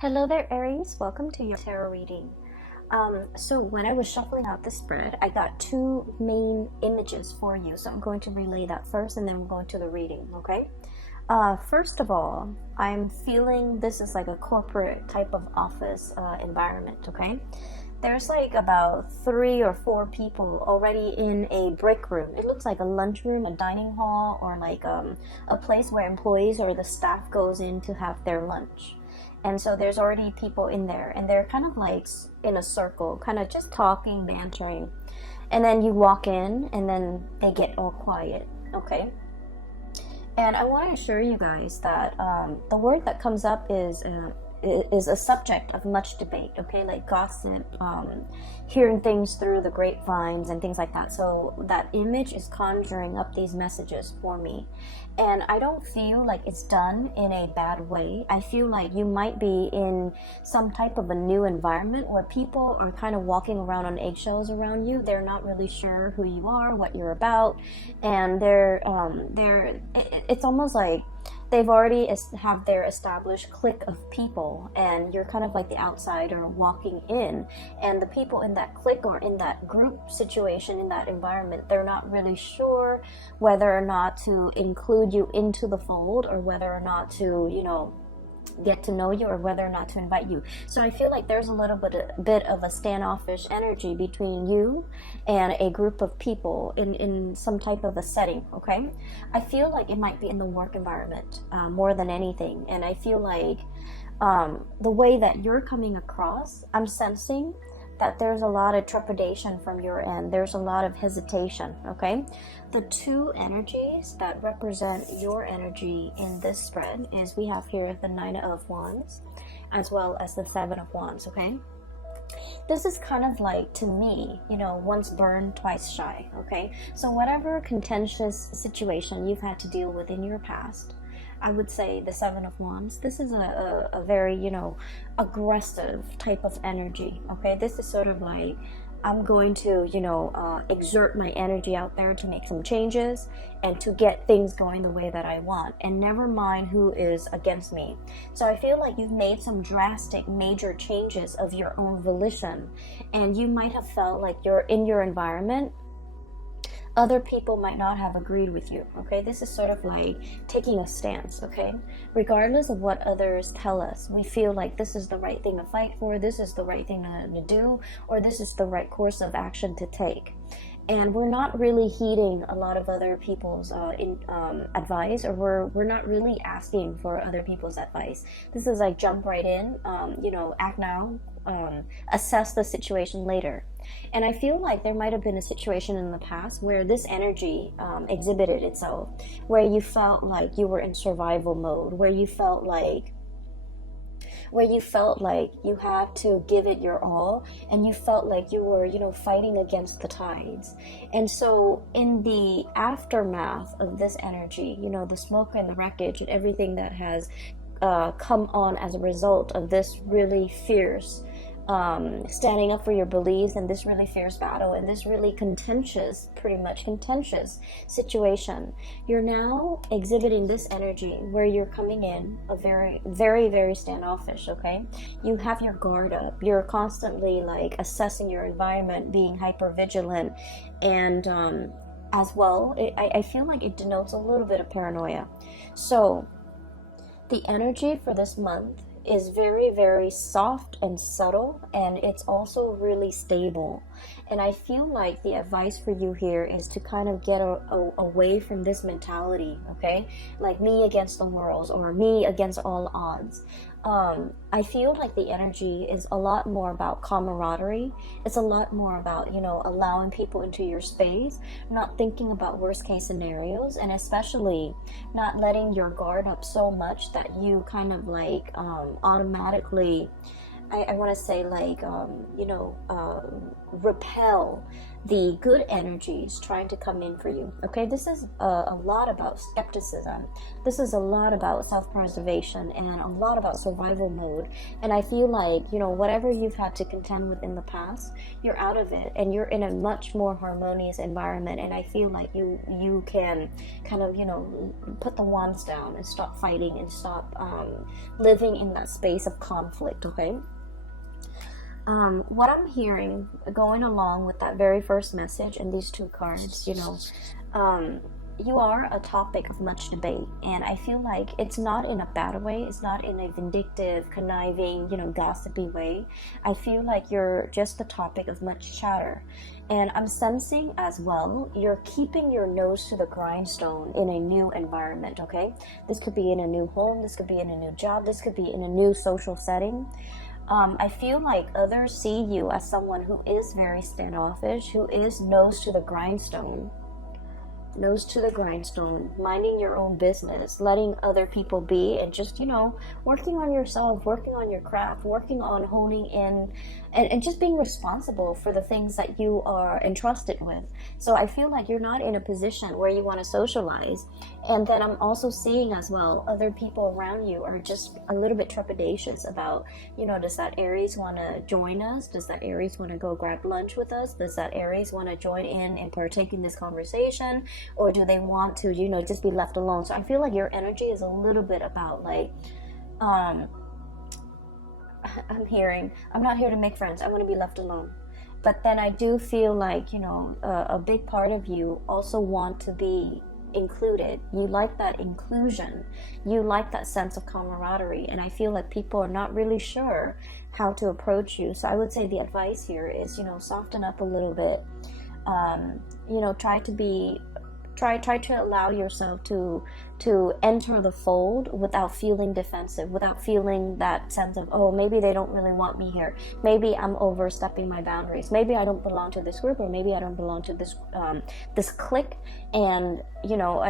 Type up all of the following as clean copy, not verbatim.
Hello there, Aries. Welcome to your tarot reading. So when I was shuffling out the spread, I got two main images for you. So I'm going to relay that first and then we're going to the reading, okay? First of all, I'm feeling this is like a corporate type of office environment, okay? There's like about 3 or 4 people already in a break room. It looks like a lunchroom, a dining hall, or like a place where employees or the staff goes in to have their lunch. And so there's already people in there and they're kind of like in a circle, kind of just talking, bantering. And then you walk in and then they get all quiet, okay? And I want to assure you guys that the word that comes up is a subject of much debate, okay? Like gossip, hearing things through the grapevines and things like that. So that image is conjuring up these messages for me. And I don't feel like it's done in a bad way. I feel like you might be in some type of a new environment where people are kind of walking around on eggshells around you. They're not really sure who you are, what you're about, and it's almost like they've already have their established clique of people, and you're kind of like the outsider walking in, and the people in that clique or in that group situation, in that environment, they're not really sure whether or not to include you into the fold, or whether or not to, get to know you, or whether or not to invite you. So I feel like there's a little bit of a standoffish energy between you and a group of people in some type of a setting, okay? I feel like it might be in the work environment more than anything. And I feel like the way that you're coming across, I'm sensing that there's a lot of trepidation from your end. There's a lot of hesitation, okay? The two energies that represent your energy in this spread is we have here the 9 of Wands as well as the 7 of Wands, okay? This is kind of like, to me, once burned, twice shy, okay? So whatever contentious situation you've had to deal with in your past, I would say the 7 of Wands, this is a very, aggressive type of energy, okay? This is sort of like, I'm going to, exert my energy out there to make some changes and to get things going the way that I want, and never mind who is against me. So I feel like you've made some drastic, major changes of your own volition, and you might have felt like you're in your environment, other people might not have agreed with you, okay? This is sort of like taking a stance, okay? Regardless of what others tell us, we feel like this is the right thing to fight for, this is the right thing to do, or this is the right course of action to take. And we're not really heeding a lot of other people's advice, or we're not really asking for other people's advice. This is like jump right in, act now, assess the situation later. And I feel like there might have been a situation in the past where this energy exhibited itself, where you felt like you were in survival mode, where you felt like you had to give it your all, and you felt like you were, fighting against the tides. And so in the aftermath of this energy, the smoke and the wreckage and everything that has come on as a result of this really fierce standing up for your beliefs, and this really fierce battle, and this really pretty much contentious situation, you're now exhibiting this energy where you're coming in a very, very, very standoffish, okay? You have your guard up. You're constantly like assessing your environment, being hyper vigilant, and as well, I feel like it denotes a little bit of paranoia. So the energy for this month is very, very soft and subtle, and it's also really stable. And I feel like the advice for you here is to kind of get away from this mentality, okay? Like me against the world, or me against all odds. I feel like the energy is a lot more about camaraderie. It's a lot more about, allowing people into your space, not thinking about worst case scenarios, and especially not letting your guard up so much that you kind of like automatically, I want to say like, repel the good energies trying to come in for you. Okay, this is a lot about skepticism. This is a lot about self-preservation and a lot about survival mode. And I feel like, you know, whatever you've had to contend with in the past, you're out of it and you're in a much more harmonious environment. And I feel like you can kind of, you know, put the wands down and stop fighting and stop living in that space of conflict. Okay. What I'm hearing going along with that very first message and these two cards, you know, you are a topic of much debate, and I feel like it's not in a bad way. It's not in a vindictive, conniving, you know, gossipy way. I feel like you're just the topic of much chatter. And I'm sensing as well, you're keeping your nose to the grindstone in a new environment, okay? This could be in a new home, this could be in a new job, this could be in a new social setting. I feel like others see you as someone who is very standoffish, who is nose to the grindstone, minding your own business, letting other people be, and just, you know, working on yourself, working on your craft, working on honing in, and just being responsible for the things that you are entrusted with. So I feel like you're not in a position where you want to socialize. And then I'm also seeing as well, other people around you are just a little bit trepidatious about, you know, does that Aries want to join us? Does that Aries want to go grab lunch with us? Does that Aries want to join in and partake in this conversation? Or do they want to, you know, just be left alone? So I feel like your energy is a little bit about like, I'm not here to make friends. I want to be left alone. But then I do feel like, you know, a big part of you also want to be included. You like that inclusion. You like that sense of camaraderie. And I feel like people are not really sure how to approach you. So I would say the advice here is, you know, soften up a little bit. You know, try to allow yourself to enter the fold without feeling defensive, without feeling that sense of, oh, maybe they don't really want me here, maybe I'm overstepping my boundaries, maybe I don't belong to this group, or maybe I don't belong to this this clique, and you know,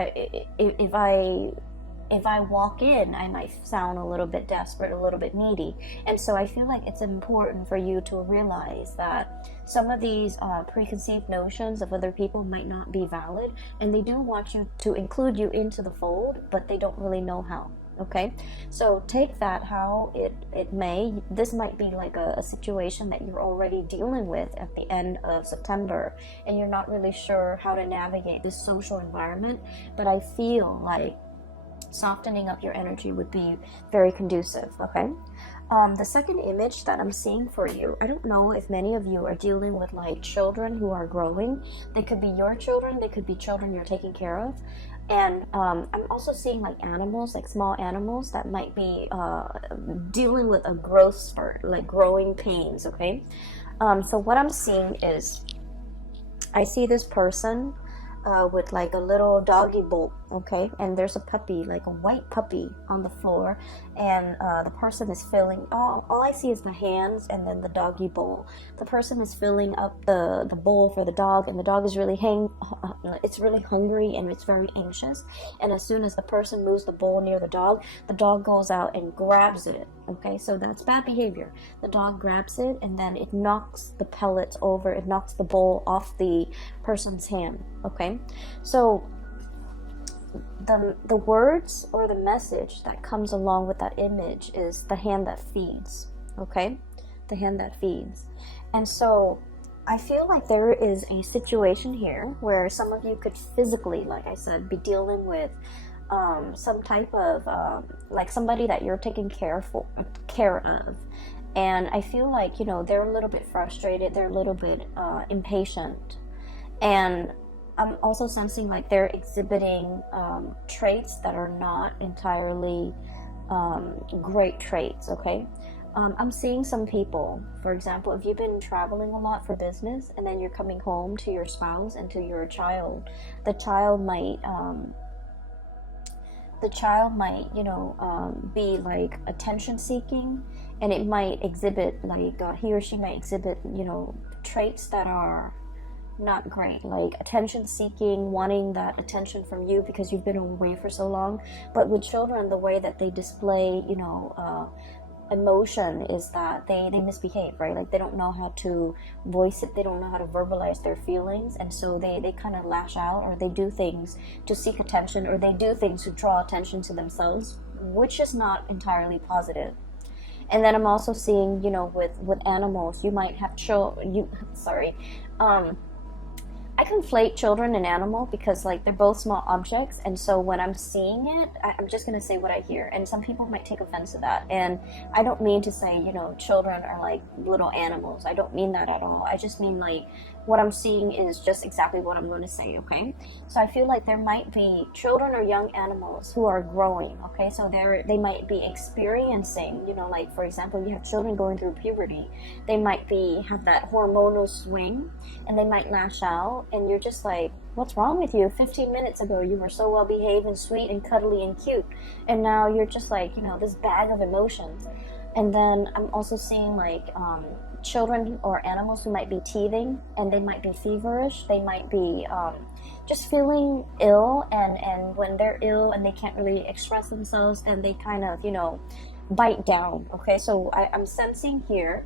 if I walk in, I might sound a little bit desperate, a little bit needy. And so I feel like it's important for you to realize that some of these preconceived notions of other people might not be valid, and they do want you to include you into the fold, but they don't really know how. Okay, so take that how it may. This might be like a situation that you're already dealing with at the end of September, and you're not really sure how to navigate this social environment, but I feel like softening up your energy would be very conducive. Okay, the second image that I'm seeing for you, I don't know if many of you are dealing with like children who are growing. They could be your children, they could be children you're taking care of. And I'm also seeing like animals, like small animals that might be dealing with a growth spurt, like growing pains. Okay, so what I'm seeing is, I see this person with like a little doggy bowl, okay, and there's a puppy, like a white puppy on the floor, and the person is filling, all I see is the hands and then the doggy bowl. The person is filling up the bowl for the dog, and the dog is really it's really hungry and it's very anxious, and as soon as the person moves the bowl near the dog goes out and grabs it. Okay, so that's bad behavior. The dog grabs it and then it knocks the pellets over, it knocks the bowl off the person's hand. Okay, so the words or the message that comes along with that image is the hand that feeds. Okay, the hand that feeds. And so I feel like there is a situation here where some of you could physically, like I said, be dealing with some type of like somebody that you're taking care of, and I feel like, you know, they're a little bit frustrated, they're a little bit impatient, and I'm also sensing like they're exhibiting traits that are not entirely great traits. Okay, I'm seeing some people, for example, if you've been traveling a lot for business and then you're coming home to your spouse and to your child, the child might you know, be like attention seeking, and it might exhibit like he or she might exhibit, you know, traits that are not great, like attention seeking, wanting that attention from you because you've been away for so long. But with children, the way that they display, you know, emotion is that they misbehave, right? Like they don't know how to voice it, they don't know how to verbalize their feelings, and so they kind of lash out, or they do things to seek attention, or they do things to draw attention to themselves, which is not entirely positive. And then I'm also seeing, you know, with animals, you might have I conflate children and animal because like they're both small objects, and so when I'm seeing it, I'm just gonna say what I hear, and some people might take offense to that, and I don't mean to say, you know, children are like little animals. I don't mean that at all. I just mean like what I'm seeing is just exactly what I'm going to say, okay? So I feel like there might be children or young animals who are growing, okay? So they might be experiencing, you know, like for example, you have children going through puberty. They might have that hormonal swing, and they might lash out, and you're just like, what's wrong with you? 15 minutes ago you were so well behaved and sweet and cuddly and cute, and now you're just like, you know, this bag of emotions. And then I'm also seeing like children or animals who might be teething, and they might be feverish. They might be just feeling ill, and when they're ill and they can't really express themselves, and they kind of, you know, bite down, okay? So I'm sensing here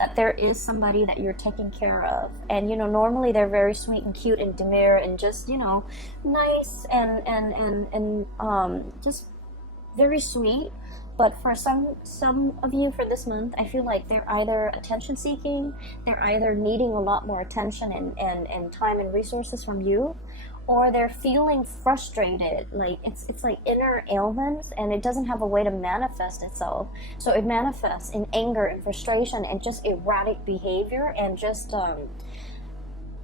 that there is somebody that you're taking care of, and you know, normally they're very sweet and cute and demure and just, you know, nice and just very sweet. But for some of you for this month, I feel like they're either attention seeking, they're either needing a lot more attention and time and resources from you, or they're feeling frustrated. Like it's like inner ailments, and it doesn't have a way to manifest itself. So it manifests in anger and frustration and just erratic behavior, and just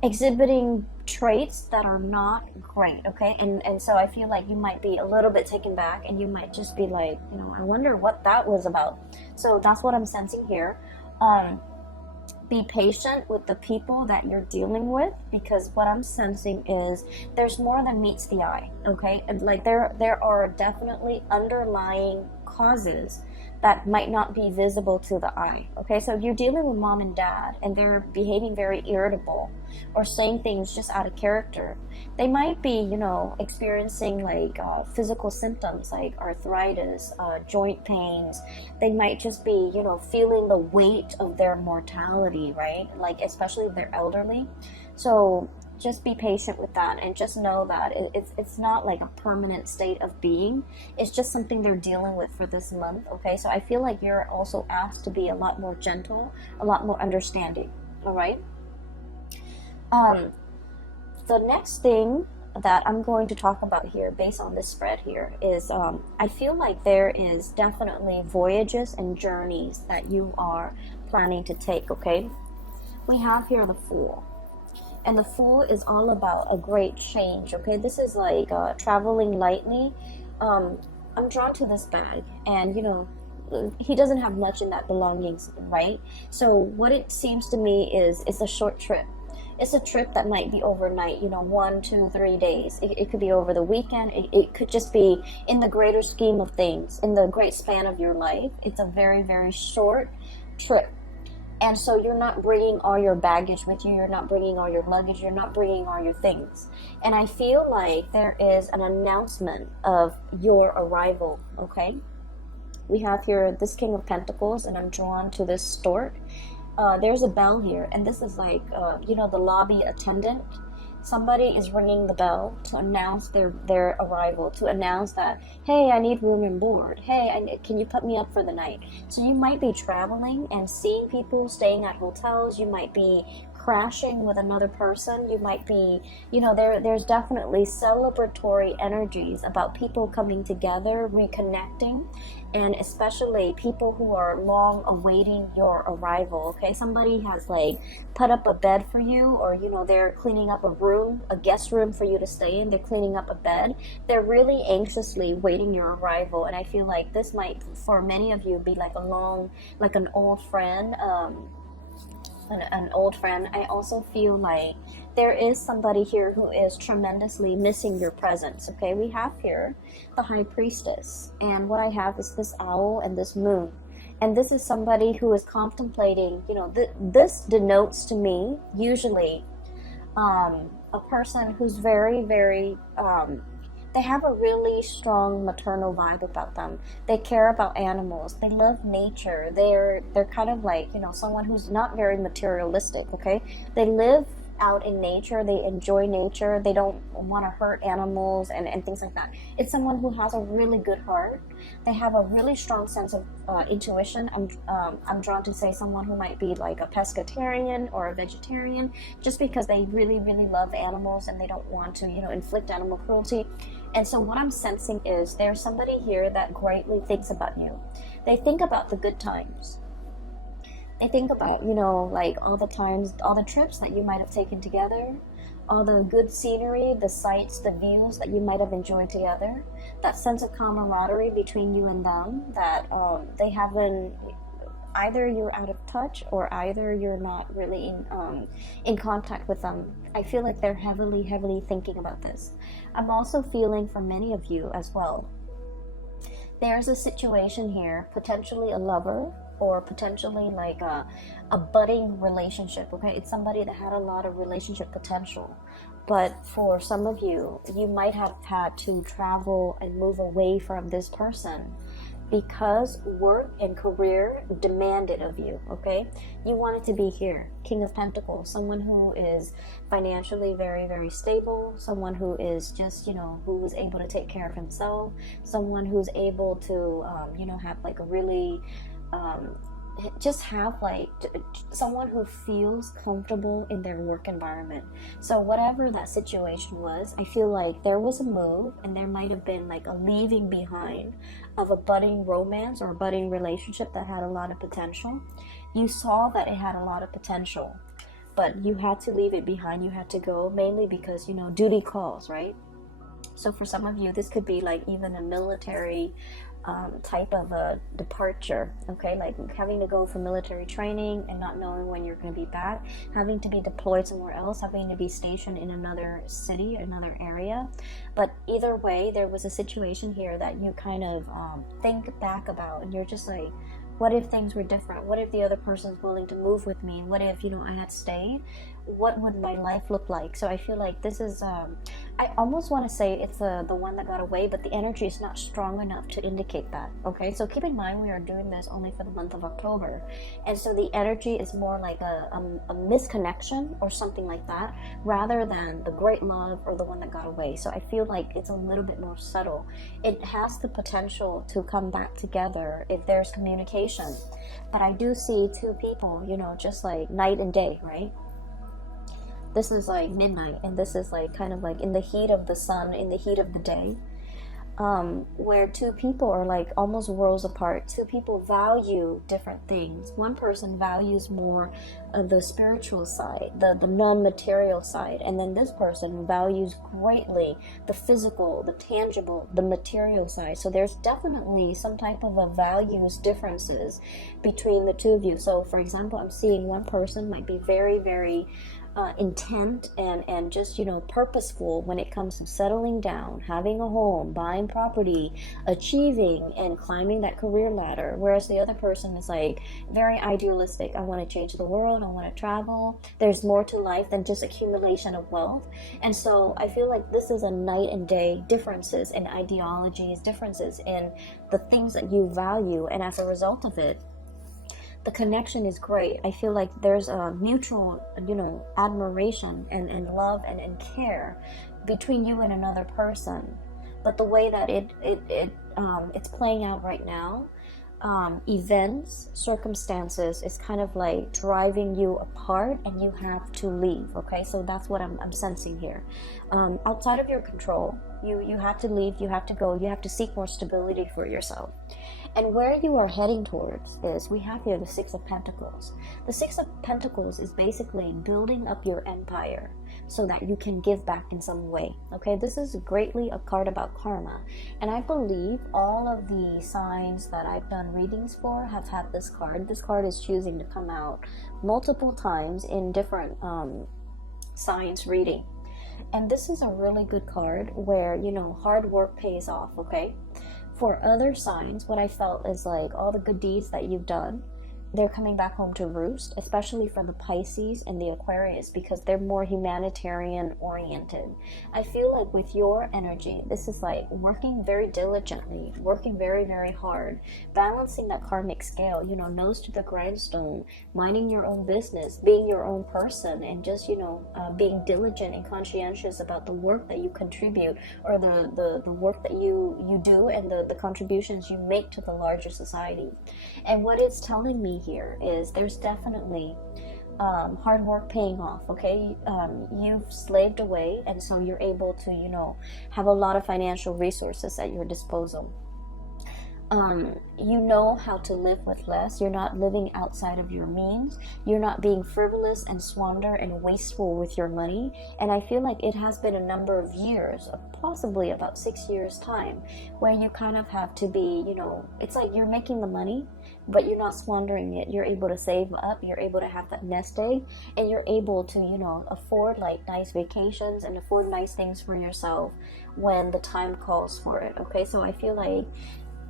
exhibiting traits that are not great, okay? And so I feel like you might be a little bit taken back, and you might just be like, you know, I wonder what that was about. So that's what I'm sensing here. Be patient with the people that you're dealing with, because what I'm sensing is there's more than meets the eye, okay? And like there are definitely underlying causes that might not be visible to the eye, okay? So if you're dealing with mom and dad and they're behaving very irritable or saying things just out of character, they might be, you know, experiencing like physical symptoms like arthritis, joint pains. They might just be, you know, feeling the weight of their mortality, right? Like especially if they're elderly. So just be patient with that, and just know that it's not like a permanent state of being. It's just something they're dealing with for this month, okay? So I feel like you're also asked to be a lot more gentle, a lot more understanding, all right? The next thing that I'm going to talk about here based on this spread here is I feel like there is definitely voyages and journeys that you are planning to take, okay? We have here the Fool. And the Fool is all about a great change, okay? This is like traveling lightly. I'm drawn to this bag, and you know, he doesn't have much in that belongings, right? So what it seems to me is it's a short trip. It's a trip that might be overnight, you know, 1, 2, 3 days. It could be over the weekend. It could just be in the greater scheme of things, in the great span of your life. It's a very, very short trip. And so you're not bringing all your baggage with you. You're not bringing all your luggage. You're not bringing all your things. And I feel like there is an announcement of your arrival, okay? We have here this King of Pentacles, and I'm drawn to this stork. There's a bell here, and this is like, you know, the lobby attendant. Somebody is ringing the bell to announce their arrival, to announce that, hey, I need room and board. Hey, can you put me up for the night? So you might be traveling and seeing people staying at hotels. You might be crashing with another person. You might be, you know, there's definitely celebratory energies about people coming together, reconnecting, and especially people who are long awaiting your arrival, okay? Somebody has like put up a bed for you, or you know, they're cleaning up a room, a guest room for you to stay in. They're cleaning up a bed. They're really anxiously waiting your arrival, and I feel like this might, for many of you, be like an old friend, an old friend. I also feel like there is somebody here who is tremendously missing your presence, okay? We have here the High Priestess, and what I have is this owl and this moon. And this is somebody who is contemplating, you know, this denotes to me usually a person who's very, very They have a really strong maternal vibe about them. They care about animals. They love nature. They're kind of like, you know, someone who's not very materialistic, okay? They live out in nature. They enjoy nature. They don't want to hurt animals and things like that. It's someone who has a really good heart. They have a really strong sense of intuition. I'm drawn to say someone who might be like a pescatarian or a vegetarian, just because they really, really love animals and they don't want to, you know, inflict animal cruelty. And so what I'm sensing is there's somebody here that greatly thinks about you. They think about the good times. They think about, you know, like all the times, all the trips that you might have taken together, all the good scenery, the sights, the views that you might have enjoyed together, that sense of camaraderie between you and them, that they haven't, either you're out of touch or either you're not really in contact with them. I feel like they're heavily thinking about this. I'm also feeling for many of you as well. There's a situation here, potentially a lover, or potentially like a budding relationship, okay? It's somebody that had a lot of relationship potential. But for some of you, you might have had to travel and move away from this person because work and career demanded of you, okay? You wanted to be here. King of Pentacles, someone who is financially very, very stable, someone who is just, you know, who is able to take care of himself, someone who's able to, you know, have like a really, just have like someone who feels comfortable in their work environment. So whatever that situation was, I feel like there was a move and there might have been like a leaving behind of a budding romance or a budding relationship that had a lot of potential. You saw that it had a lot of potential, but you had to leave it behind. You had to go, mainly because, you know, duty calls, right? So for some of you, this could be like even a military type of a departure, okay? Like having to go for military training and not knowing when you're going to be back, having to be deployed somewhere else, having to be stationed in another city, another area. But either way, there was a situation here that you kind of think back about, and you're just like, what if things were different? What if the other person's willing to move with me? What if, you know, I had stayed? What would my life look like? So I feel like this is, I almost want to say it's the one that got away, but the energy is not strong enough to indicate that, okay? So keep in mind, we are doing this only for the month of October. And so the energy is more like a misconnection or something like that, rather than the great love or the one that got away. So I feel like it's a little bit more subtle. It has the potential to come back together if there's communication. But I do see two people, you know, just like night and day, right? This is like midnight, and this is like kind of like in the heat of the sun, in the heat of the day, where two people are like almost worlds apart. Two people value different things. One person values more of the spiritual side, the non-material side, and then this person values greatly the physical, the tangible, the material side. So there's definitely some type of a values differences between the two of you. So for example, I'm seeing one person might be very, very intent and just, you know, purposeful when it comes to settling down, having a home, buying property, achieving and climbing that career ladder, whereas the other person is like very idealistic. I want to change the world, I want to travel. There's more to life than just accumulation of wealth. And so I feel like this is a night and day differences in ideologies, differences in the things that you value, and as a result of it, the connection is great. I feel like there's a mutual, you know, admiration and love and care between you and another person. But the way that it's playing out right now, events, circumstances is kind of like driving you apart, and you have to leave. Okay, so that's what I'm sensing here. Outside of your control, you have to leave. You have to go. You have to seek more stability for yourself. And where you are heading towards is, we have here the Six of Pentacles. The Six of Pentacles is basically building up your empire so that you can give back in some way. Okay, this is greatly a card about karma. And I believe all of the signs that I've done readings for have had this card. This card is choosing to come out multiple times in different signs reading. And this is a really good card where, you know, hard work pays off, okay? For other signs, what I felt is like all the good deeds that you've done, they're coming back home to roost, especially for the Pisces and the Aquarius, because they're more humanitarian oriented. I feel like with your energy, this is like working very diligently, working very, very hard, balancing that karmic scale, you know, nose to the grindstone, minding your own business, being your own person, and just, you know, being diligent and conscientious about the work that you contribute, or the work that you do, and the contributions you make to the larger society. And what it's telling me here is there's definitely hard work paying off. Okay, you've slaved away, and so you're able to, you know, have a lot of financial resources at your disposal. You know how to live with less. You're not living outside of your means. You're not being frivolous and squander and wasteful with your money. And I feel like it has been a number of years, possibly about 6 years time, where you kind of have to be, you know, it's like you're making the money, but you're not squandering it. You're able to save up. You're able to have that nest egg, and you're able to, you know, afford like nice vacations and afford nice things for yourself when the time calls for it. Okay, so I feel like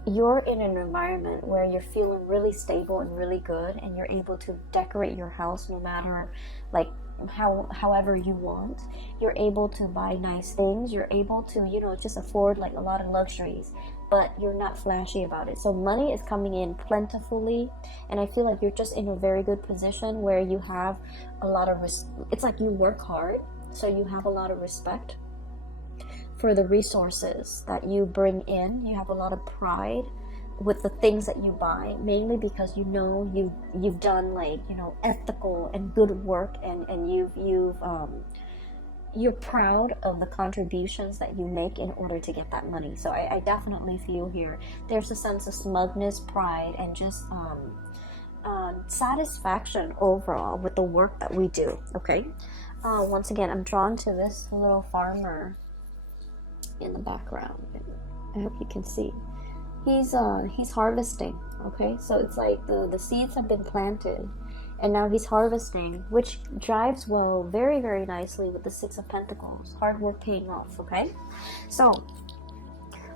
you're in an environment where you're feeling really stable and really good, and you're able to decorate your house no matter like however you want. You're able to buy nice things. You're able to, you know, just afford like a lot of luxuries, but you're not flashy about it. So money is coming in plentifully, and I feel like you're just in a very good position where you have a lot of it's like you work hard, so you have a lot of respect for the resources that you bring in. You have a lot of pride with the things that you buy, mainly because you know you've done like, you know, ethical and good work, and you're proud of the contributions that you make in order to get that money. So I definitely feel here there's a sense of smugness, pride, and just satisfaction overall with the work that we do. Okay, once again, I'm drawn to this little farmer in the background. I hope you can see. He's harvesting. Okay, so it's like the seeds have been planted, and now he's harvesting, which jives well very, very nicely with the Six of Pentacles. Hard work paying off. Okay, so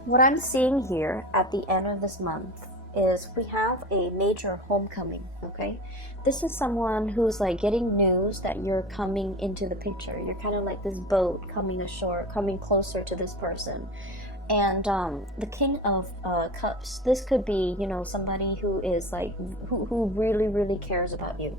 what I'm seeing here at the end of this month is we have a major homecoming. Okay, this is someone who's like getting news that you're coming into the picture. You're kind of like this boat coming ashore, coming closer to this person. And the King of Cups, this could be, you know, somebody who is like who really, really cares about you.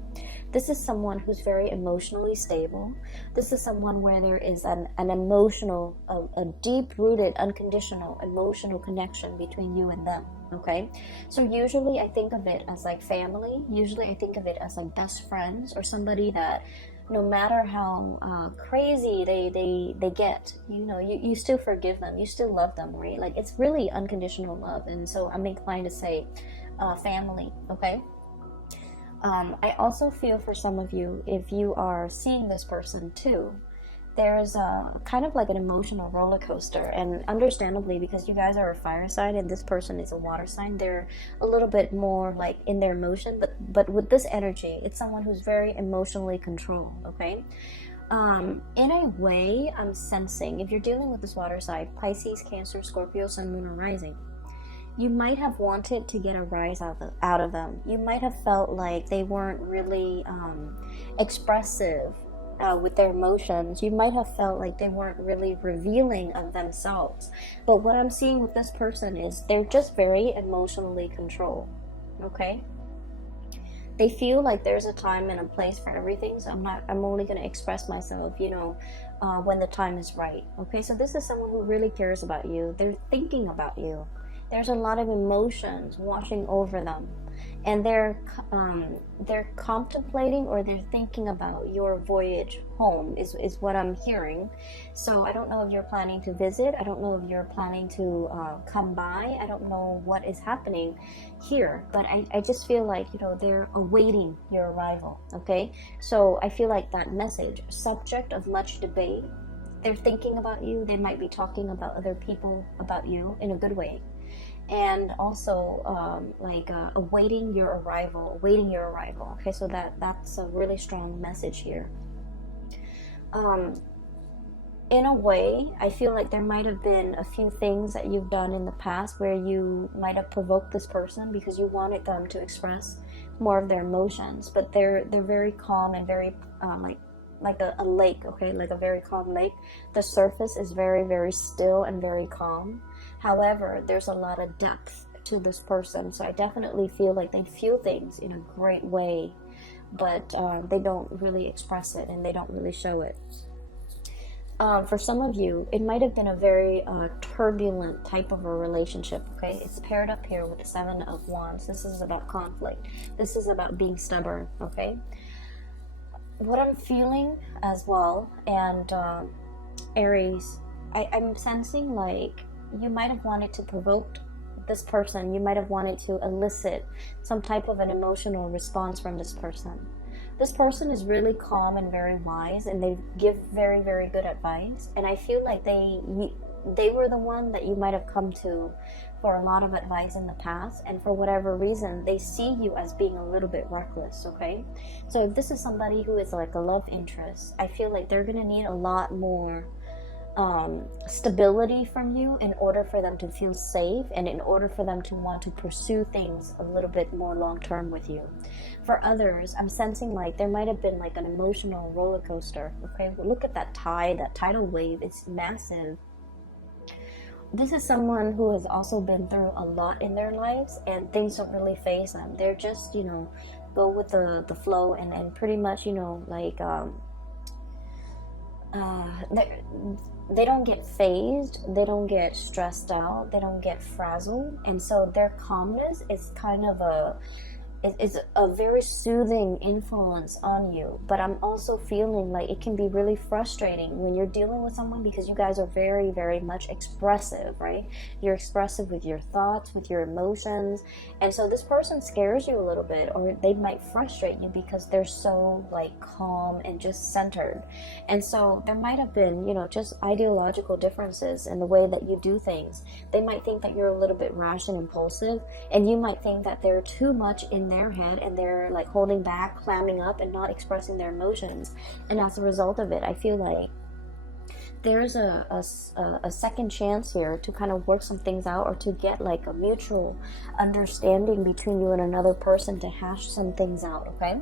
This is someone who's very emotionally stable. This is someone where there is an emotional, a deep-rooted, unconditional emotional connection between you and them. Okay, so usually I think of it as like family. Usually I think of it as like best friends, or somebody that no matter how crazy they get, you know, you still forgive them, you still love them, right? Like, it's really unconditional love. And so I'm inclined to say family. Okay, I also feel for some of you, if you are seeing this person too, there's kind of like an emotional roller coaster. And understandably, because you guys are a fire sign and this person is a water sign, they're a little bit more like in their emotion, but with this energy, it's someone who's very emotionally controlled. Okay, in a way, I'm sensing, if you're dealing with this water sign, Pisces, Cancer, Scorpio, Sun, Moon, or Rising, you might have wanted to get a rise out of them. You might have felt like they weren't really expressive with their emotions. You might have felt like they weren't really revealing of themselves. But what I'm seeing with this person is they're just very emotionally controlled. Okay, they feel like there's a time and a place for everything, so I'm only going to express myself, you know, when the time is right. Okay, so this is someone who really cares about you. They're thinking about you. There's a lot of emotions washing over them, and they're contemplating, or they're thinking about your voyage home is what I'm hearing. So I don't know if you're planning to visit. I don't know if you're planning to come by. I don't know what is happening here, but I just feel like, you know, they're awaiting your arrival. Okay, so I feel like that message, subject of much debate, they're thinking about you. They might be talking about other people about you in a good way. And also awaiting your arrival. Okay, so that's a really strong message here. in a way, I feel like there might have been a few things that you've done in the past where you might have provoked this person because you wanted them to express more of their emotions, but they're very calm and very like a lake, okay, like a very calm lake. The surface is very, very still and very calm. However, there's a lot of depth to this person, so I definitely feel like they feel things in a great way, but they don't really express it and they don't really show it. For some of you, it might have been a very turbulent type of a relationship, okay? It's paired up here with the Seven of Wands. This is about conflict. This is about being stubborn, okay? What I'm feeling as well, and Aries, I'm sensing like you might have wanted to provoke this person. You might have wanted to elicit some type of an emotional response from this person. This person is really calm and very wise, and they give very, very good advice. And I feel like they were the one that you might have come to for a lot of advice in the past, and for whatever reason, they see you as being a little bit reckless, okay? So if this is somebody who is like a love interest, I feel like they're gonna need a lot more stability from you in order for them to feel safe and in order for them to want to pursue things a little bit more long term with you. For others, I'm sensing like there might have been like an emotional roller coaster, okay? Look at that tide, that tidal wave, it's massive. This is someone who has also been through a lot in their lives, and things don't really faze them. They're just, you know, go with the flow, and pretty much, you know, like they don't get phased, they don't get stressed out, they don't get frazzled, and so their calmness is kind of is a very soothing influence on you. But I'm also feeling like it can be really frustrating when you're dealing with someone, because you guys are very, very much expressive, right? You're expressive with your thoughts, with your emotions, and so this person scares you a little bit, or they might frustrate you because they're so like calm and just centered. And so there might have been, you know, just ideological differences in the way that you do things. They might think that you're a little bit rash and impulsive, and you might think that they're too much in their head and they're like holding back, clamming up, and not expressing their emotions. And as a result of it, I feel like there's a second chance here to kind of work some things out, or to get like a mutual understanding between you and another person to hash some things out, okay?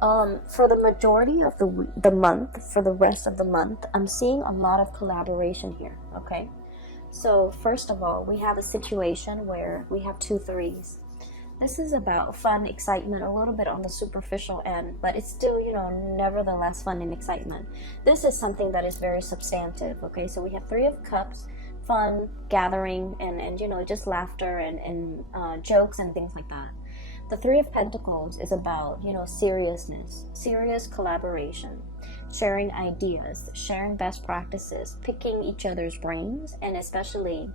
For the majority of the month, for the rest of the month, I'm seeing a lot of collaboration here, okay? So first of all, we have a situation where we have 2 threes. This is about fun, excitement, a little bit on the superficial end, but it's still, you know, nevertheless fun and excitement. This is something that is very substantive, okay? So we have 3 of Cups, fun, gathering, and you know, just laughter and jokes and things like that. The 3 of Pentacles is about, you know, seriousness, serious collaboration, sharing ideas, sharing best practices, picking each other's brains, and especially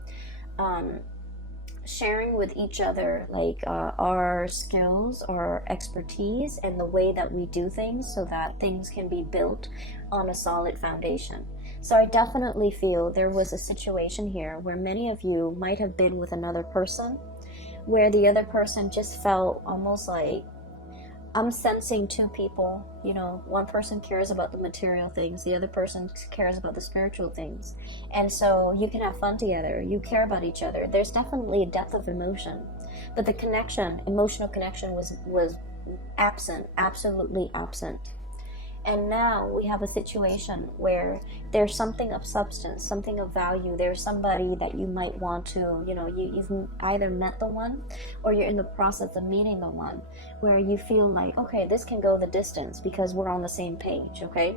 sharing with each other like our skills, our expertise, and the way that we do things so that things can be built on a solid foundation. So I definitely feel there was a situation here where many of you might have been with another person, where the other person just felt almost like, I'm sensing 2 people, you know, one person cares about the material things, the other person cares about the spiritual things. And so you can have fun together, you care about each other. There's definitely a depth of emotion, but the connection, emotional connection was absent, absolutely absent. And now we have a situation where there's something of substance, something of value. There's somebody that you might want to, you know, you've either met the one, or you're in the process of meeting the one, where you feel like, okay, this can go the distance because we're on the same page, okay?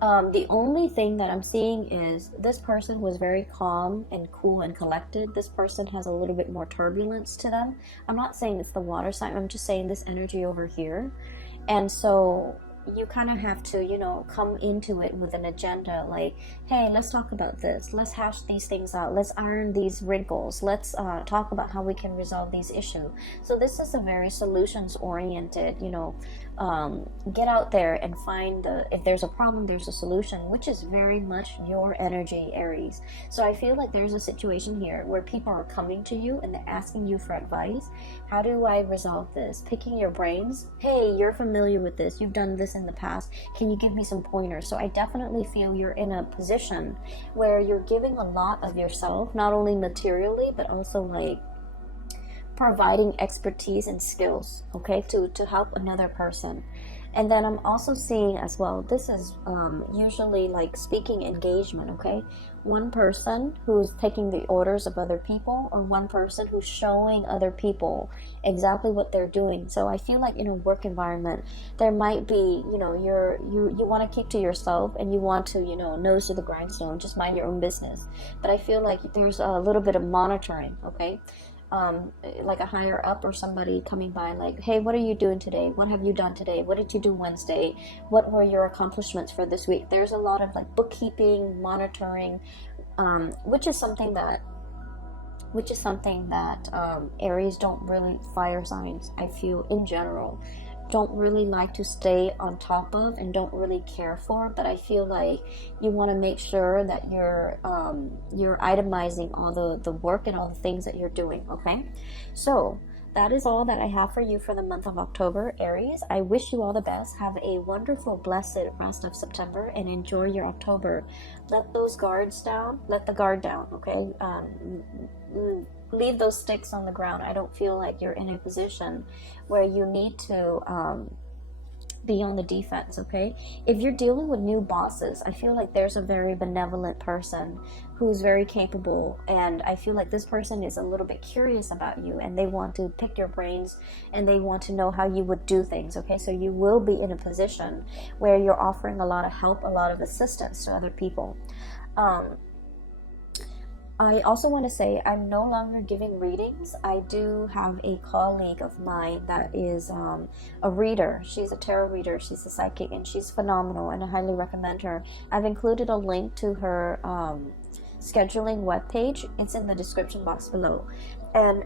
The only thing that I'm seeing is this person was very calm and cool and collected. This person has a little bit more turbulence to them. I'm not saying it's the water sign, I'm just saying this energy over here. And so you kind of have to, you know, come into it with an agenda, like, hey, let's talk about this, let's hash these things out, let's iron these wrinkles, let's talk about how we can resolve these issues. So this is a very solutions oriented, you know, get out there and find if there's a problem, there's a solution, which is very much your energy, Aries. So I feel like there's a situation here where people are coming to you and they're asking you for advice. How do I resolve this? Picking your brains. Hey, you're familiar with this, you've done this this in the past? Can you give me some pointers? So I definitely feel you're in a position where you're giving a lot of yourself, not only materially, but also like providing expertise and skills, okay, to help another person. And then I'm also seeing as well, this is usually like speaking engagement, okay? One person who's taking the orders of other people, or one person who's showing other people exactly what they're doing. So I feel like in a work environment, there might be, you know, you want to keep to yourself, and you want to, you know, nose to the grindstone, just mind your own business. But I feel like there's a little bit of monitoring, okay? Like a higher up or somebody coming by, like, hey, what are you doing today? What have you done today? What did you do Wednesday? What were your accomplishments for this week? There's a lot of like bookkeeping, monitoring, which is something that Aries don't really, fire signs, I feel in general, don't really like to stay on top of and don't really care for. But I feel like you want to make sure that you're itemizing all the work and all the things that you're doing, okay? So that is all that I have for you for the month of October, Aries. I wish you all the best. Have a wonderful, blessed rest of September, and enjoy your October. Let those guards down. Let the guard down, okay? Leave those sticks on the ground. I don't feel like you're in a position where you need to be on the defense, okay? If you're dealing with new bosses, I feel like there's a very benevolent person who's very capable, and I feel like this person is a little bit curious about you, and they want to pick your brains, and they want to know how you would do things, okay? So you will be in a position where you're offering a lot of help, a lot of assistance to other people. I also want to say I'm no longer giving readings. I do have a colleague of mine that is a reader. She's a tarot reader. She's a psychic, and she's phenomenal, and I highly recommend her. I've included a link to her scheduling webpage. It's in the description box below. And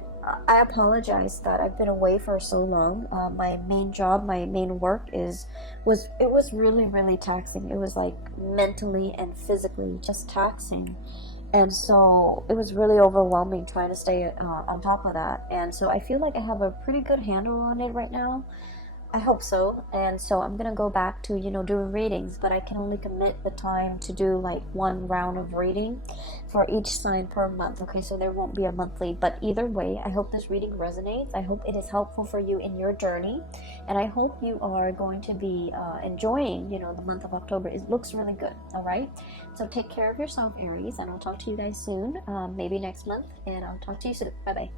I apologize that I've been away for so long. My main job, my main work was really, really taxing. It was like mentally and physically just taxing. And so it was really overwhelming trying to stay on top of that. And so I feel like I have a pretty good handle on it right now. I hope so. And so I'm going to go back to, you know, doing readings, but I can only commit the time to do like one round of reading for each sign per month. Okay, so there won't be a monthly, but either way, I hope this reading resonates. I hope it is helpful for you in your journey. And I hope you are going to be enjoying, you know, the month of October. It looks really good. All right. So take care of yourself, Aries, and I'll talk to you guys soon, maybe next month, and I'll talk to you soon. Bye-bye.